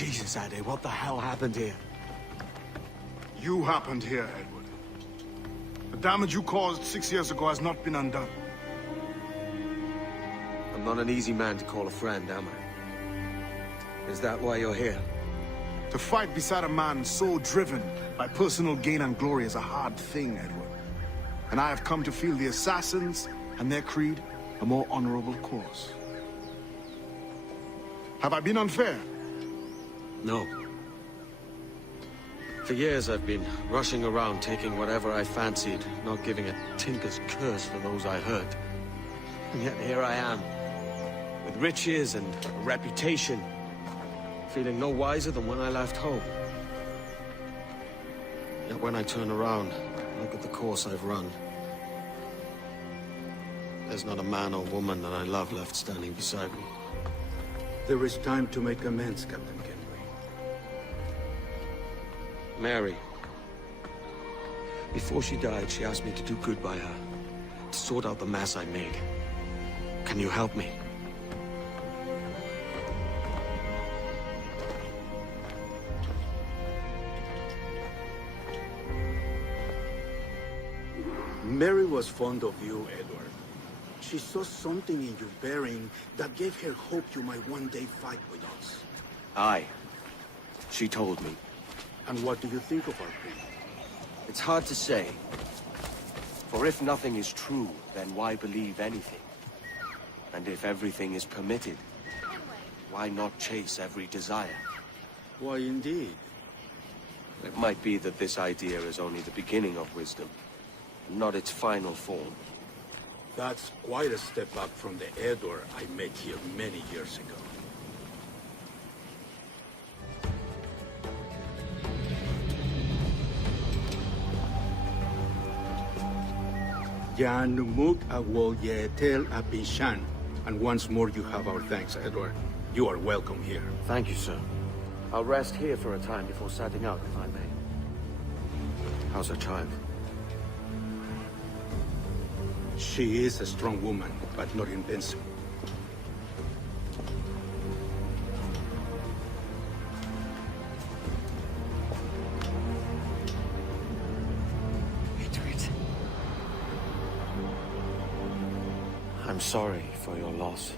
Jesus, Addy, what the hell happened here? You happened here, Edward. The damage you caused 6 years ago has not been undone. I'm not an easy man to call a friend, am I? Is that why you're here? To fight beside a man so driven by personal gain and glory is a hard thing, Edward. And I have come to feel the assassins and their creed a more honorable cause. Have I been unfair? No. For years I've been rushing around, taking whatever I fancied, not giving a tinker's curse for those I hurt. And yet here I am, with riches and a reputation, feeling no wiser than when I left home. Yet when I turn around, look at the course I've run. There's not a man or woman that I love left standing beside me. There is time to make amends, Captain Kenway. Mary. Before she died, she asked me to do good by her, to sort out the mess I made. Can you help me? Mary was fond of you, Edward. She saw something in your bearing that gave her hope you might one day fight with us. Aye. She told me. And what do you think of our creed? It's hard to say. For if nothing is true, then why believe anything? And if everything is permitted, why not chase every desire? Why, indeed. It might be that this idea is only the beginning of wisdom, not its final form. That's quite a step up from the Edward I met here many years ago. Yanumuk awol yetel apishan. And once more you have our thanks, Edward. You are welcome here. Thank you, sir. I'll rest here for a time before setting out, if I may. How's her child? She is a strong woman, but not invincible. Edward. I'm sorry for your loss.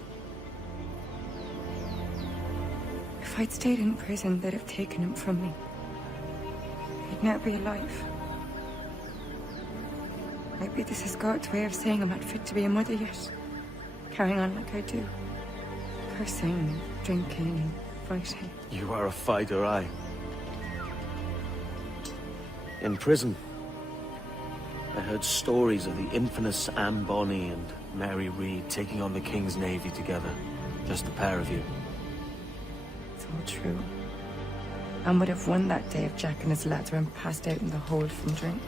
If I'd stayed in prison, they'd have taken him from me. He'd now be alive. Maybe this is God's way of saying I'm not fit to be a mother yet. Carrying on like I do. Cursing and drinking and fighting. You are a fighter, aye. In prison, I heard stories of the infamous Anne Bonny and Mary Read taking on the King's Navy together. Just the pair of you. It's all true. Anne would have won that day if Jack and his lads weren't passed out in the hold from drink.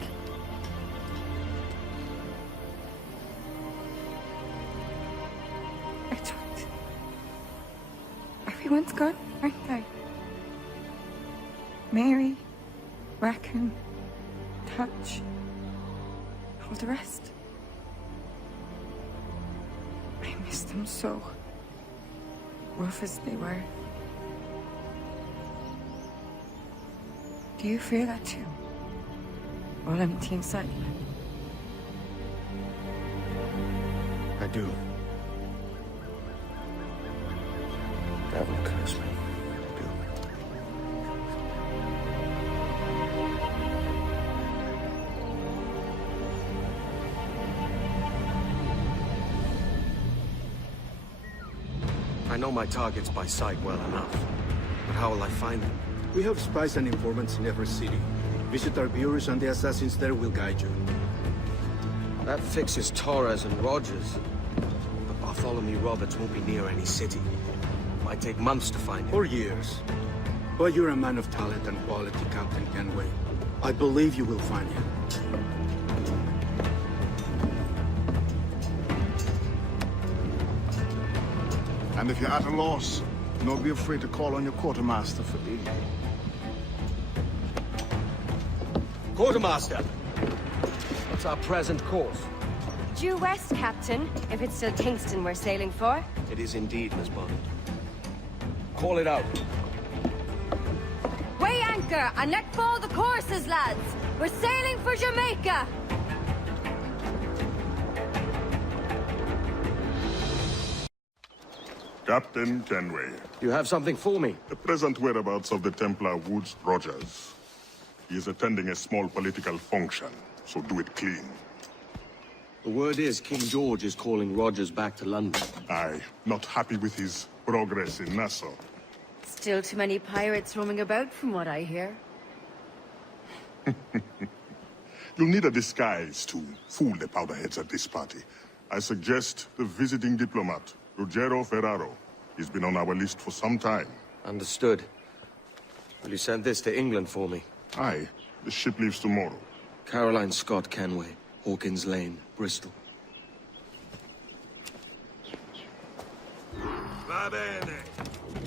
Everyone's gone, aren't they? Mary, Raccoon, Touch, all the rest. I miss them so. Rough as they were. Do you fear that too? All empty inside? I do. Devil curse me. I do. I know my targets by sight well enough. But how will I find them? We have spies and informants in every city. Visit our bureaus and the assassins there will guide you. That fixes Torres and Rogers. But Bartholomew Roberts won't be near any city. Might take months to find him. Or years. But you're a man of talent and quality, Captain Kenway. I believe you will find him. And if you're at a loss, don't be afraid to call on your quartermaster for aid. Quartermaster! What's our present course? Due west, Captain, if it's still Kingston we're sailing for. It is indeed, Miss Bonnet. Call it out. anchor and let fall the courses, lads. We're sailing for Jamaica. Captain Kenway, You have something for me? the present whereabouts of the Templar Woods Rogers. He is attending a small political function, so do it clean. The word is King George is calling Rogers back to London. Aye, not happy with his progress in Nassau. Still too many pirates roaming about from what I hear. You'll need a disguise to fool the powderheads at this party. I suggest the visiting diplomat, Ruggiero Ferraro. He's been on our list for some time. Understood. Will you send this to England for me? Aye, the ship leaves tomorrow. Caroline Scott Kenway, Hawkins Lane, Bristol. Va bene.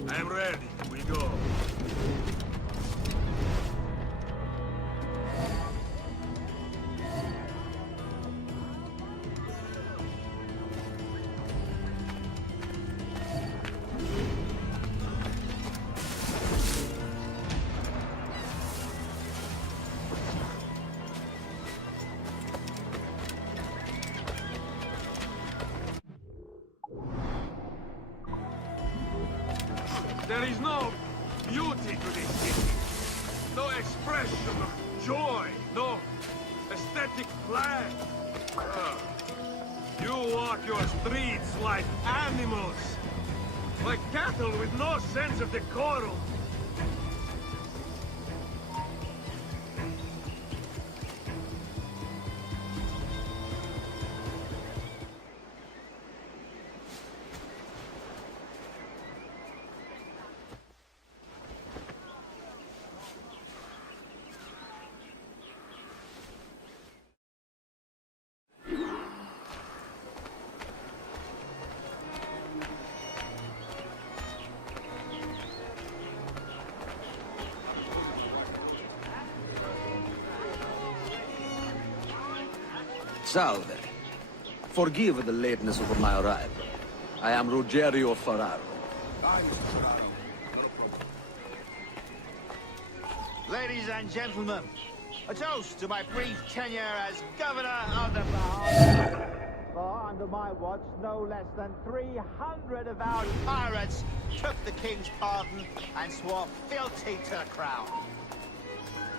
I'm ready. We go. There is no beauty to this city. No expression of joy. No aesthetic plan. You walk your streets like animals. Like cattle with no sense of decorum. Salve. Forgive the lateness of my arrival. I am Ruggiero Ferraro. Ladies and gentlemen, a toast to my brief tenure as Governor of the Bahamas. For under my watch, no less than 300 avowed pirates took the King's pardon and swore fealty to the Crown.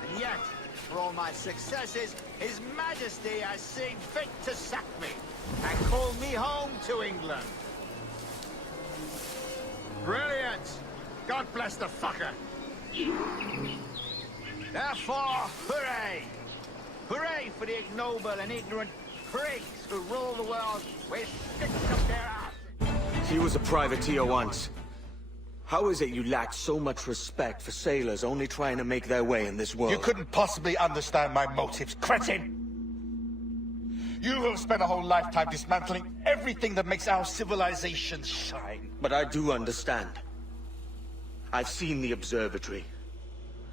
And yet, for all my successes, His Majesty has seen fit to sack me and call me home to England. Brilliant! God bless the fucker! Therefore, hooray! Hooray for the ignoble and ignorant prigs who rule the world with sticks up their ass! He was a privateer once. How is it you lack so much respect for sailors only trying to make their way in this world? You couldn't possibly understand my motives, cretin! You have spent a whole lifetime dismantling everything that makes our civilization shine. But I do understand. I've seen the Observatory,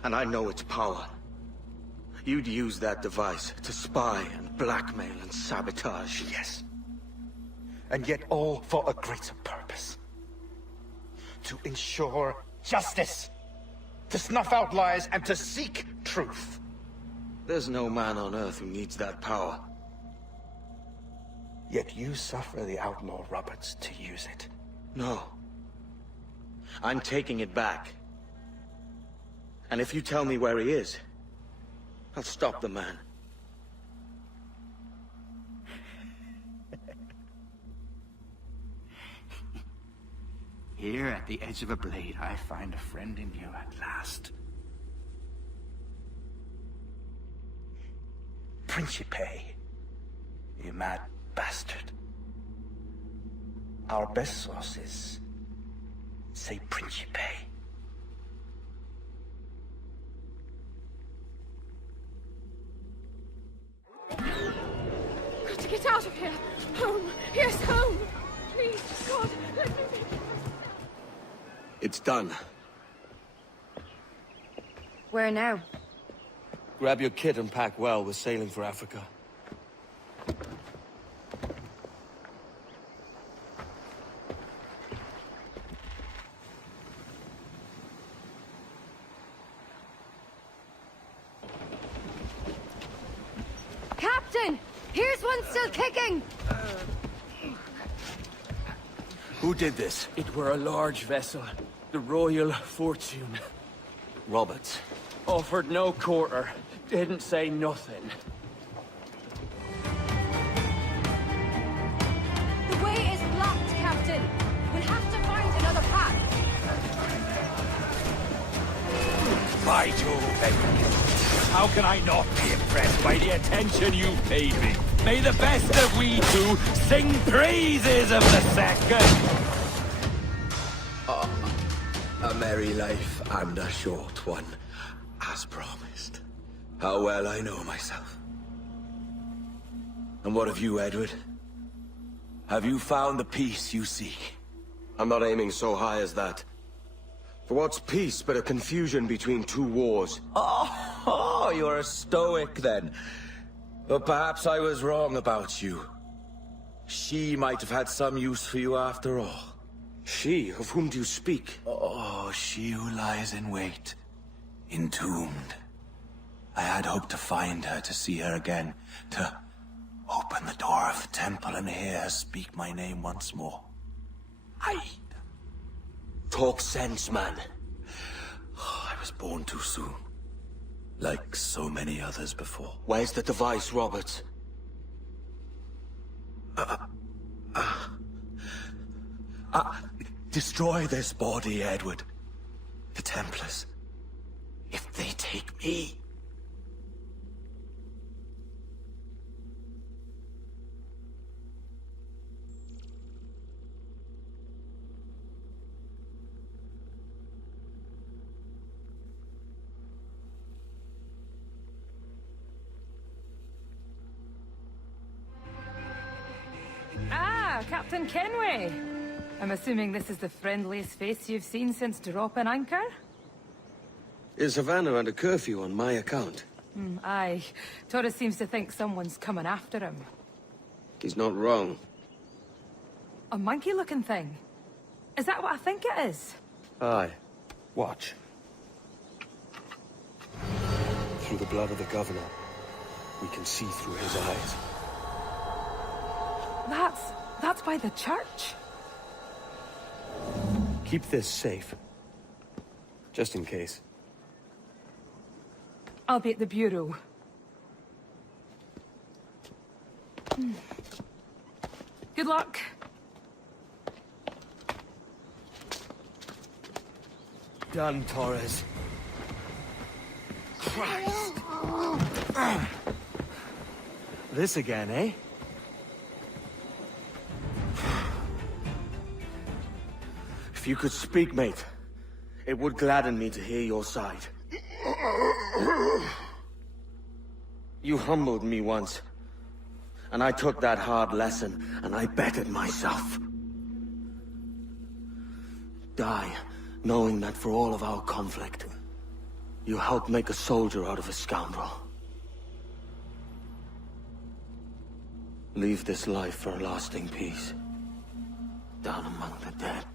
and I know its power. You'd use that device to spy and blackmail and sabotage. Yes. And yet all for a greater purpose. To ensure justice. To snuff out lies and to seek truth. There's no man on Earth who needs that power. Yet you suffer the outlaw Roberts to use it. No. I'm taking it back. And if you tell me where he is, I'll stop the man. Here at the edge of a blade, I find a friend in you at last. Principe, you mad bastard. Our best sources say Principe. Got to get out of here. Home. Here's home. Please, God, let me be. It's done. Where now? Grab your kit and pack well. We're sailing for Africa. Captain! Here's one still kicking! Who did this? It were a large vessel, the Royal Fortune. Roberts. Offered no quarter, didn't say nothing. The way is blocked, Captain. We'll have to find another path. By Jove, Edward. How can I not be impressed by the attention you paid me? May the best of we two sing praises of the second! A merry life and a short one, as promised. How well I know myself. And what of you, Edward? Have you found the peace you seek? I'm not aiming so high as that. For what's peace but a confusion between two wars? Oh, you're a stoic then. But perhaps I was wrong about you. She might have had some use for you after all. She? Of whom do you speak? Oh, she who lies in wait, entombed. I had hoped to find her, to see her again, to open the door of the temple and hear her speak my name once more. Talk sense, man. I was born too soon. Like so many others before. Where's the device, Roberts? Destroy this body, Edward. The Templars. If they take me... Ah, Captain Kenway. I'm assuming this is the friendliest face you've seen since dropping anchor? Is Havana under curfew on my account? Aye. Torres seems to think someone's coming after him. He's not wrong. A monkey-looking thing? Is that what I think it is? Aye. Watch. Through the blood of the governor, we can see through his eyes. That's by the church. Keep this safe. Just in case. I'll be at the bureau. Good luck. Done, Torres. Christ! This again, eh? If you could speak, mate, it would gladden me to hear your side. You humbled me once, and I took that hard lesson, and I bettered myself. Die, knowing that for all of our conflict, you helped make a soldier out of a scoundrel. Leave this life for a lasting peace, down among the dead.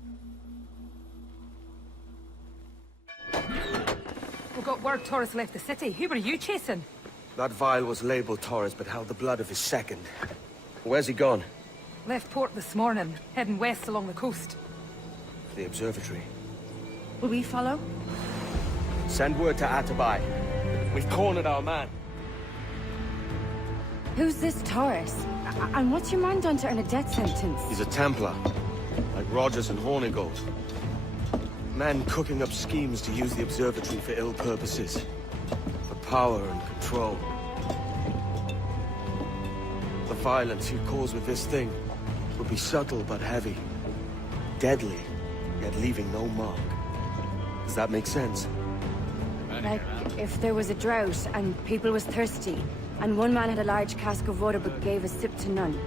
We got word Torres left the city. Who were you chasing? That vial was labeled Torres, but held the blood of his second. Where's he gone? Left port this morning, heading west along the coast. The Observatory. Will we follow? Send word to Atabai. We've cornered our man. Who's this Torres? And what's your man done to earn a death sentence? He's a Templar, like Rogers and Hornigold. Men cooking up schemes to use the Observatory for ill purposes. For power and control. The violence you cause with this thing would be subtle but heavy. Deadly, yet leaving no mark. Does that make sense? Like, if there was a drought and people was thirsty, and one man had a large cask of water but gave a sip to none,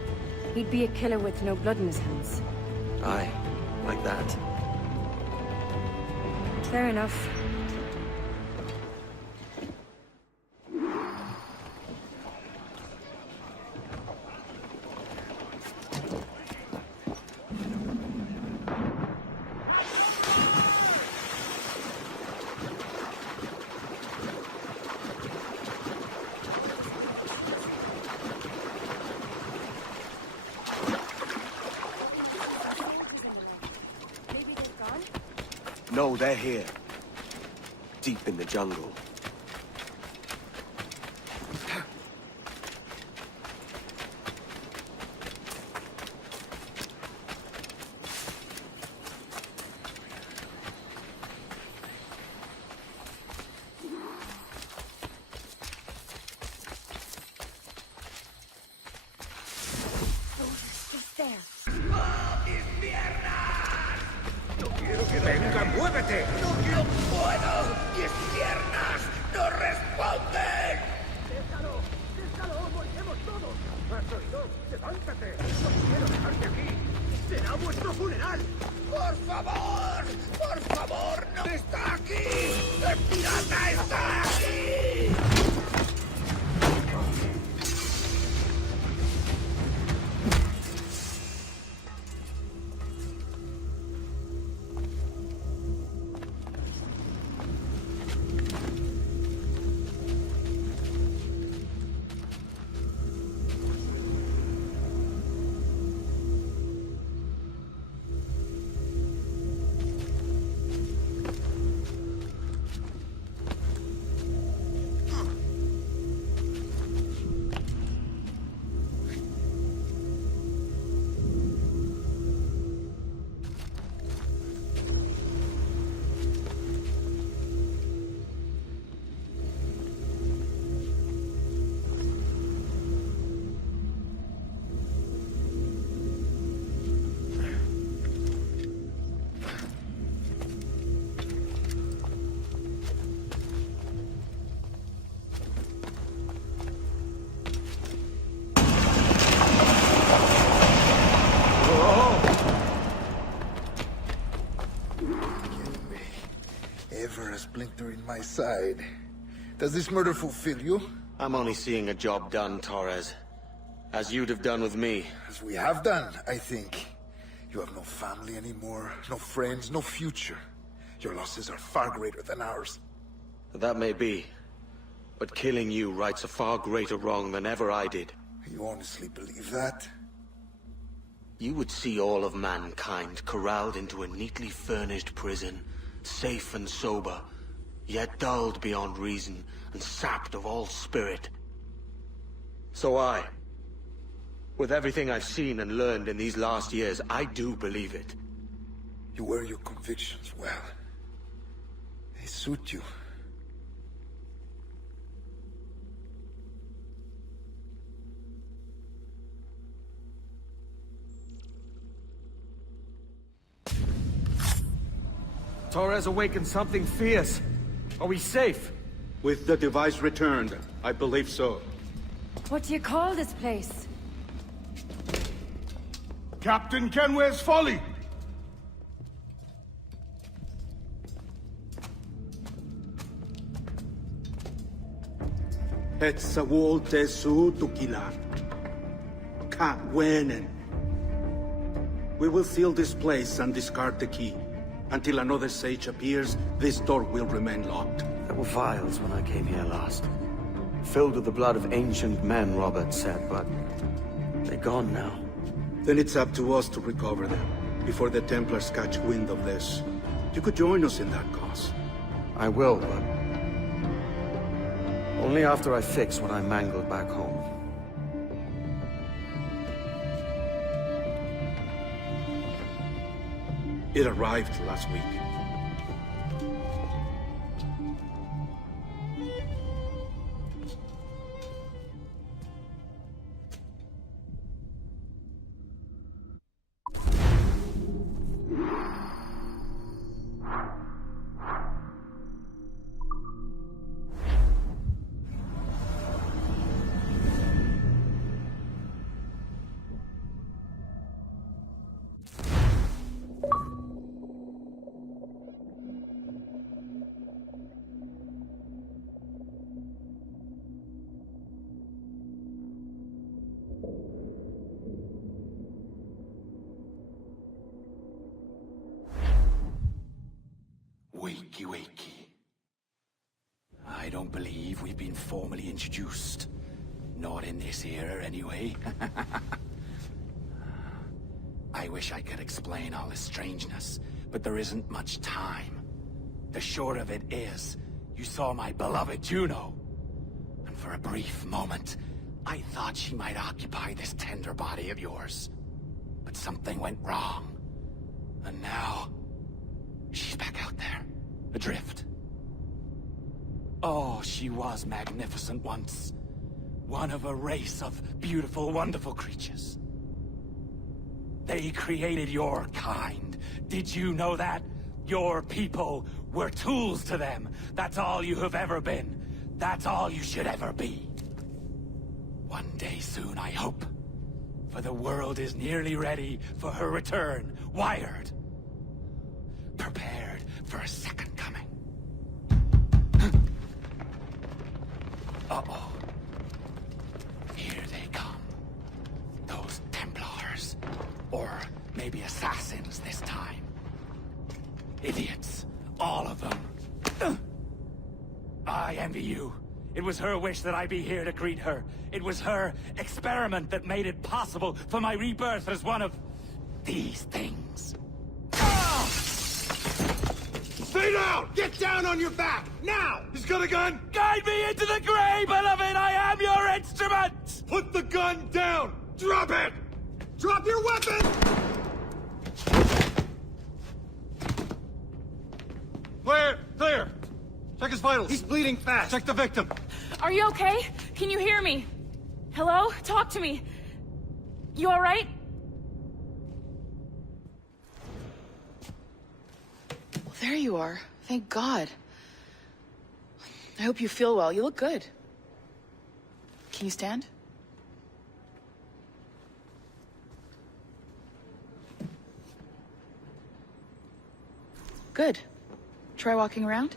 he'd be a killer with no blood in his hands. Aye, like that. Fair enough. No, they're here. Deep in the jungle. ¡Venga, muévete! ¡No puedo! ¡Mis piernas no responden! ¡Déjalo! ¡Déjalo! ¡Moriremos todos! ¡Has oído! ¡Levántate! ¡No quiero dejarte aquí! ¡Será vuestro funeral! ¡Por favor! ¡Por favor! ¡No está aquí! ¡El pirata está aquí! Ever a splinter in my side. Does this murder fulfill you? I'm only seeing a job done, Torres. As you'd have done with me. As we have done, I think. You have no family anymore, no friends, no future. Your losses are far greater than ours. That may be. But killing you rights a far greater wrong than ever I did. You honestly believe that? You would see all of mankind corralled into a neatly furnished prison, safe and sober, yet dulled beyond reason and sapped of all spirit. So with everything I've seen and learned in these last years, I do believe it. You wear your convictions well. They suit you. Torres awakened something fierce. Are we safe? With the device returned, I believe so. What do you call this place? Captain Kenway's Folly! Hetzawolte su tukila. Ka wenen. We will seal this place and discard the key. Until another sage appears, this door will remain locked. There were vials when I came here last. Filled with the blood of ancient men, Roberts said, but they're gone now. Then it's up to us to recover them, before the Templars catch wind of this. You could join us in that cause. I will, but only after I fix what I mangled back home. It arrived last week. Wakey, wakey. I don't believe we've been formally introduced. Not in this era, anyway. I wish I could explain all this strangeness, but there isn't much time. The short of it is, you saw my beloved Juno. And for a brief moment, I thought she might occupy this tender body of yours. But something went wrong. And now, she's back out there, adrift. Oh, she was magnificent once. One of a race of beautiful, wonderful creatures. They created your kind. Did you know that? Your people were tools to them. That's all you have ever been. That's all you should ever be. One day soon, I hope. For the world is nearly ready for her return. Wired. Prepared for a second coming. Uh-oh. Here they come. Those Templars. Or maybe assassins this time. Idiots. All of them. I envy you. It was her wish that I be here to greet her. It was her experiment that made it possible for my rebirth as one of these things. Ah! Stay down! Get down on your back! Now! He's got a gun! Guide me into the grave, beloved! I am your instrument! Put the gun down! Drop it! Drop your weapon! Clear! Clear! Check his vitals. He's bleeding fast. Check the victim. Are you okay? Can you hear me? Hello? Talk to me. You alright? Well, there you are. Thank God. I hope you feel well. You look good. Can you stand? Good. Try walking around.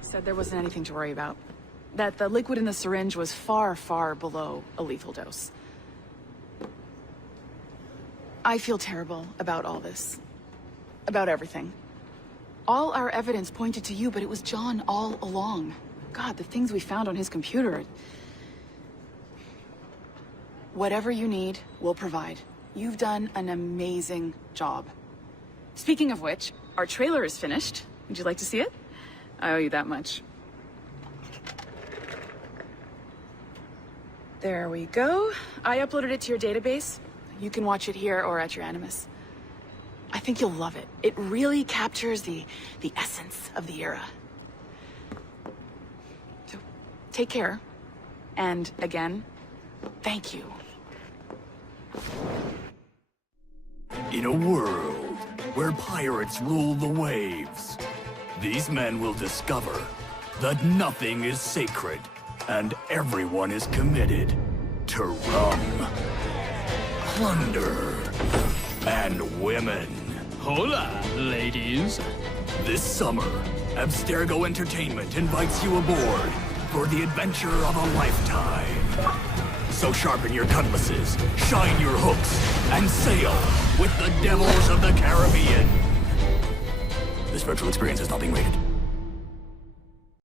Said there wasn't anything to worry about. That the liquid in the syringe was far, far below a lethal dose. I feel terrible about all this. About everything. All our evidence pointed to you, but it was John all along. God, the things we found on his computer. Whatever you need, we'll provide. You've done an amazing job. Speaking of which, our trailer is finished. Would you like to see it? I owe you that much. There we go. I uploaded it to your database. You can watch it here or at your Animus. I think you'll love it. It really captures the essence of the era. So, take care. And again, thank you. In a world where pirates rule the waves, these men will discover that nothing is sacred and everyone is committed to rum, plunder, and women. Hola, ladies. This summer, Abstergo Entertainment invites you aboard for the adventure of a lifetime. So sharpen your cutlasses, shine your hooks, and sail with the devils of the Caribbean. This virtual experience is not being rated.